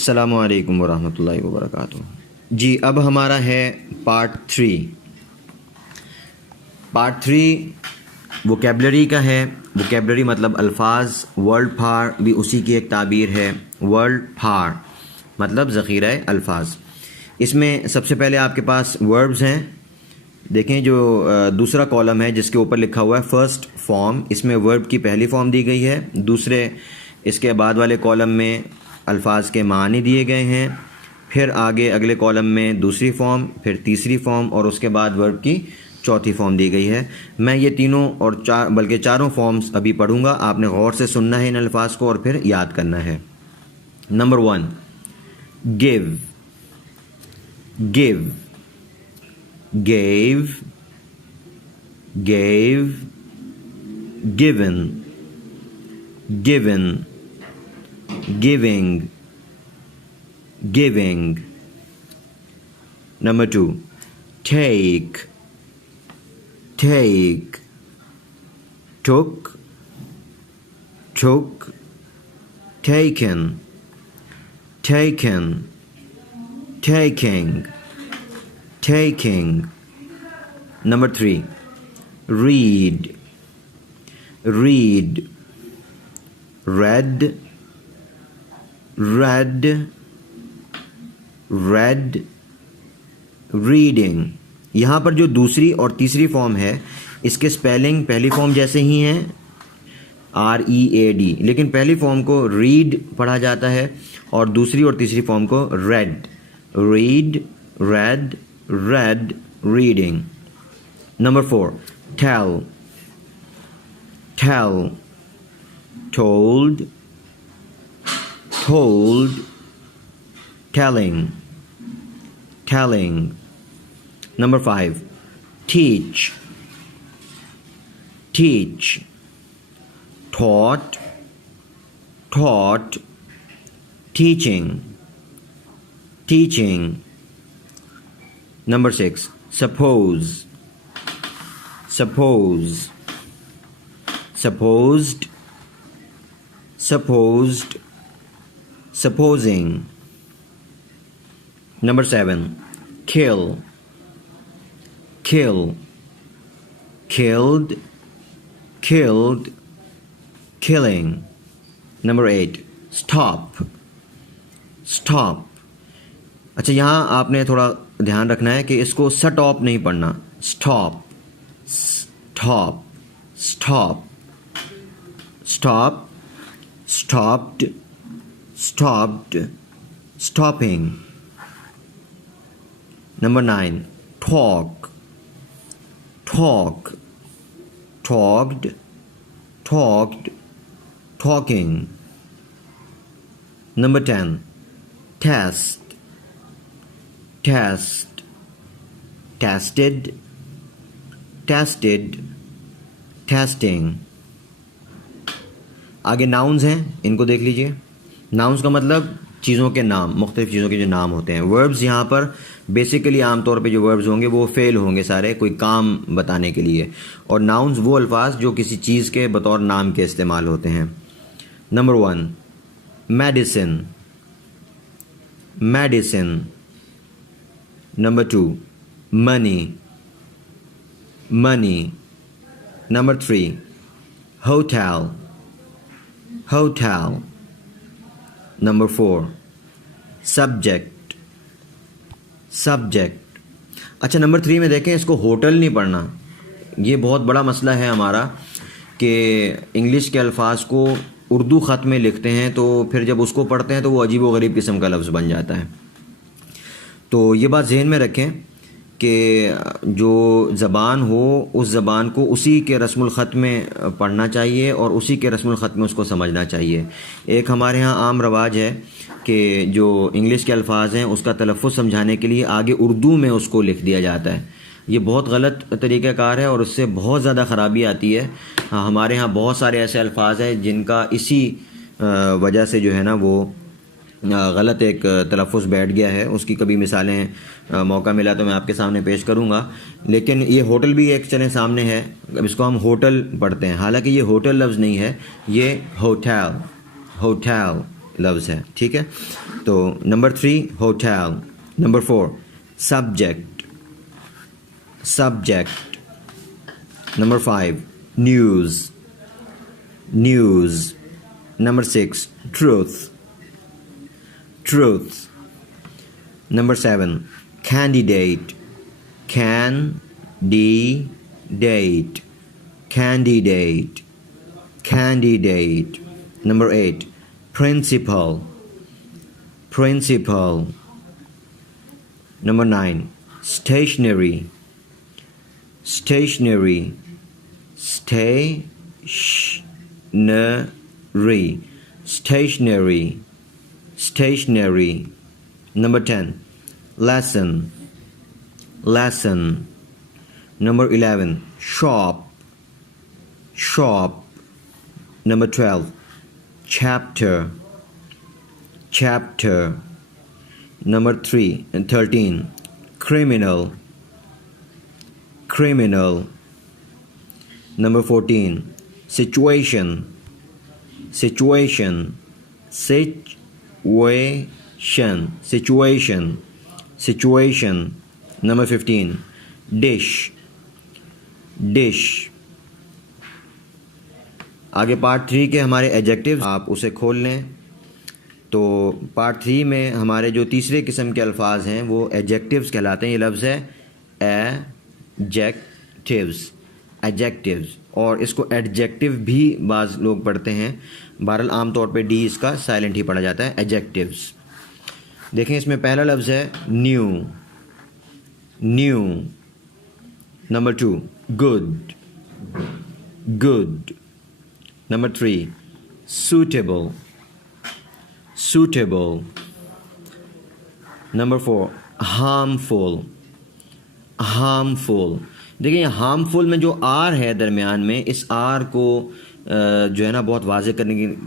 अस्सलामु अलैकुम वरहमतुल्लाहि वबरकातुहू। जी, अब हमारा है पार्ट 3। पार्ट 3 वोकेबलरी का है। वोकेबलरी मतलब अल्फाज। वर्ल्ड फार भी उसी की एक ताबीर है। वर्ल्ड फार मतलब ज़ख़ीरा अल्फाज। इसमें सबसे पहले आपके पास वर्ब्स हैं। देखें जो दूसरा कॉलम है जिसके ऊपर लिखा हुआ है फर्स्ट फॉर्म, इसमें वर्ब की पहली फॉर्म दी गई है। दूसरे इसके बाद वाले कॉलम में अल्फाज के मानी दिए गए हैं। फिर आगे अगले कॉलम में दूसरी फॉर्म, फिर तीसरी फॉर्म और उसके बाद वर्ब की चौथी फॉर्म दी गई है। मैं ये तीनों और बल्कि चारों फॉर्म्स अभी पढ़ूंगा। आपने गौर से सुनना है इन अल्फाज को और फिर याद करना है। नंबर 1, give. Give, gave, gave, given, given, giving, giving. Number 2, take, take, took, took, taken, taken, taking, taking. Number 3, read, read, read, read, read, reading. यहाँ पर जो दूसरी और तीसरी फॉर्म है इसके स्पेलिंग पहली फॉर्म जैसे ही हैं, READ, लेकिन पहली फॉर्म को रीड पढ़ा जाता है और दूसरी और तीसरी फॉर्म को red. Read, red, read, reading. Number 4, tell, tell, told, told, telling, telling. Number 5, teach, teach, taught, taught, teaching, teaching. Number 6, suppose, suppose, supposed, supposed, supposing. Number 7, kill, kill, killed, killed, killing. Number 8, stop, stop. अच्छा, यहाँ आपने थोड़ा ध्यान रखना है कि इसको stop नहीं पढ़ना। Stop, stop, stop, stop, stopped, stopped, stopping. Number 9, talk, talk, talked, talked, talking. Number 10, test, test, tested, tested, testing. आगे नाउन्स हैं, इनको देख लीजिए। नाउन्स का मतलब चीज़ों के नाम, मुख्तलिफ चीज़ों के जो नाम होते हैं। वर्ब्स यहाँ पर बेसिकली आमतौर पे जो वर्ब्स होंगे वो फेल होंगे सारे, कोई काम बताने के लिए। और नाउन्स वो अल्फाज जो किसी चीज़ के बतौर नाम के इस्तेमाल होते हैं। नंबर 1, medicine, medicine. Number 2, money, money. Number 3, hotel, hotel. Number 4, subject, subject. अच्छा, नंबर 3 में देखें, इसको होटल नहीं पढ़ना। ये बहुत बड़ा मसला है हमारा कि इंग्लिश के अल्फाज को उर्दू ख़त में लिखते हैं तो फिर जब उसको पढ़ते हैं तो वो अजीब व गरीब किस्म का लफ्ज़ बन जाता है। तो ये बात जहन में रखें कि जो ज़बान हो उस ज़बान को उसी के रस्मुल ख़त में पढ़ना चाहिए और उसी के रस्मुल ख़त में उसको समझना चाहिए। एक हमारे यहाँ आम रवाज है कि जो इंग्लिश के अल्फाज हैं उसका तलफ़्फ़ुज़ समझाने के लिए आगे उर्दू में उसको लिख दिया जाता है। ये बहुत गलत तरीक़ाकार है और उससे बहुत ज़्यादा ख़राबी आती है। हमारे यहाँ बहुत सारे ऐसे अल्फाज हैं जिनका इसी वजह से जो है ना वो गलत एक तलफ़्फ़ुज़ बैठ गया है। उसकी कभी मिसालें मौका मिला तो मैं आपके सामने पेश करूँगा। लेकिन ये होटल भी एक चलें सामने है, अब इसको हम होटल पढ़ते हैं, हालांकि ये होटल लफ्ज़ नहीं है, ये होटल, होटल लफ्ज़ है, ठीक है। तो नंबर 3 hotel, number 4 subject, subject, number 5 news, news, number 6 truth, truth, number 7 candidate, candidate, candidate, candidate, number 8 principal, principal, number 9 stationery, stationery, stationery, stationery, stationery, number 10 lesson, lesson, number 11 shop, shop, number 12 chapter, chapter, number 13 criminal, criminal, number 14 situation, situation, situation, situation, situation, number 15 dish, dish। आगे पार्ट 3 के हमारे एडजेक्टिव्स आप उसे खोल लें। तो पार्ट 3 में हमारे जो तीसरे किस्म के अल्फाज हैं वो एडजेक्टिव्स कहलाते हैं। ये लफ्ज़ है एडजेक्टिव्स, एडजेक्टिव्स, और इसको एडजेक्टिव भी बाज़ लोग पढ़ते हैं। बहरहाल आम तौर पे डी इसका साइलेंट ही पढ़ा जाता है, एडजेक्टिव्स। देखें इसमें पहला लफ्ज़ है new, new, number 2 good, good, number 3 suitable, suitable, number 4 harmful, harmful। देखिए हार्मफुल में जो आर है दरमियान में, इस आर को जो है ना बहुत वाज़ेह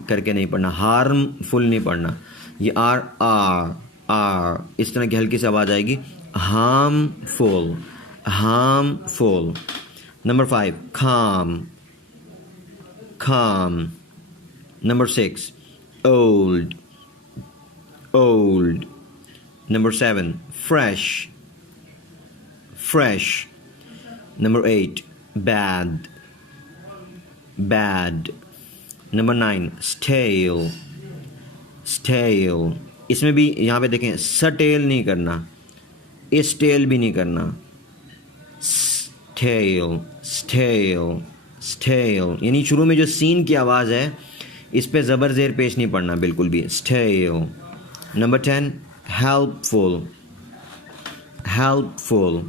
करके नहीं पढ़ना, हार्मफुल नहीं पढ़ना। ये आर इस तरह की हल्की सी आवाज़ आएगी, harmful, harmful. Number 5 calm, calm, number 6 old, old, number 7 fresh, fresh, number 8 bad, bad, number 9 stale, stale। इसमें भी यहाँ पे देखें स्टेल नहीं करना, स्टेल भी नहीं करना, स्टेल, स्टेल, स्टेल, यानी शुरू में जो सीन की आवाज़ है इस पे ज़बर ज़ेर पेश नहीं पड़ना बिल्कुल भी, स्टेल। Number 10 helpful, helpful.